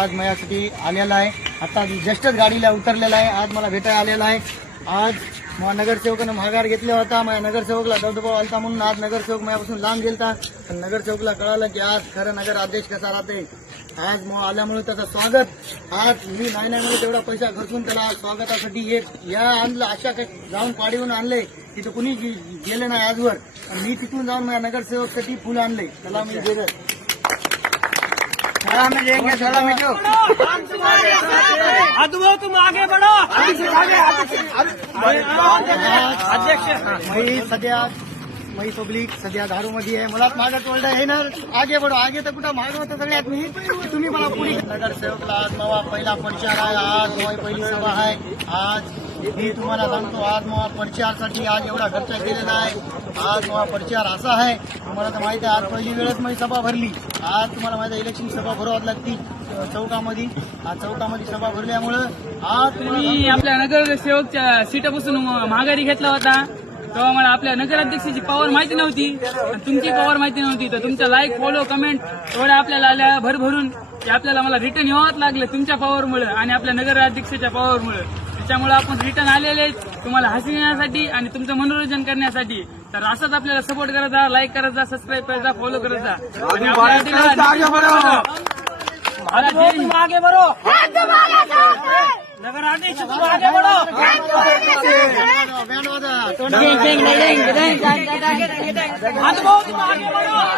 आज माझ्यासाठी आलेला आहे. आता जस्टच गाडीला उतरलेला आहे. आज मला भेटायला आलेला आहे. आज माझ्या नगरसेवकानं माघार घेतला होता. माझ्या नगरसेवकला दबदबा आलता म्हणून आज नगरसेवक माझ्यापासून लांब गेलता. पण नगरसेवकला कळालं की आज खरं नगर अध्यक्ष कसा राहते. आज मग आल्यामुळे त्याचं स्वागत आज मी नाही म्हणून तेवढा पैसा खर्चून त्याला स्वागतासाठी एक या आणलं अशा जाऊन पाडीहून आणले तिथं कुणी गेले नाही आजवर. मी तिथून जाऊन माझ्या नगरसेवकसाठी फुलं आणले. त्याला मी दिलं. तुम आगे बढ़ो अध्यक्ष मी पब्लिक सध्या दारूमध्ये आहे. मला मागत ओरडा आहे ना आगे बढो. आगे तर कुठं मागवत सगळ्यात मी तुम्ही मला पुढे नगरसेवकला आज नवा पहिला प्रचार आहे. आज माझी पहिली सभा आहे. आज मी तुम्हाला सांगतो आज मला प्रचारासाठी आज एवढा खर्च केलेला आहे. आज मला प्रचार असा आहे तुम्हाला तर माहिती आहे. आज पहिली वेळच माझी सभा भरली. आज तुम्हाला माहिती आहे इलेक्शन सभा भरवावी लागती चौकामध्ये. आज चौकामध्ये सभा भरल्यामुळं आज तुम्ही आपल्या नगरसेवकच्या सीटापासून माघारी घेतला होता तेव्हा मला आपल्या नगराध्यक्षाची पॉवर माहिती नव्हती. तुमची पॉवर माहिती नव्हती. तर तुमच्या लाईक फॉलो कमेंट एवढ्या आपल्याला आल्या भरभरून की आपल्याला मला रिटर्न यावंच लागलं तुमच्या पॉवरमुळे आणि आपल्या नगराध्यक्षाच्या पॉवरमुळे. त्याच्यामुळे आपण रिटर्न आलेले तुम्हाला हसविण्यासाठी आणि तुमचं मनोरंजन करण्यासाठी. तर असंच आपल्याला सपोर्ट करायचा, लाईक करायचा, सबस्क्राईब करायचा, फॉलो करायचा. आगे बढ़ो नगर अध्यक्ष तुम आगे बढ़ो. हाथ तुम आगे बढ़ो.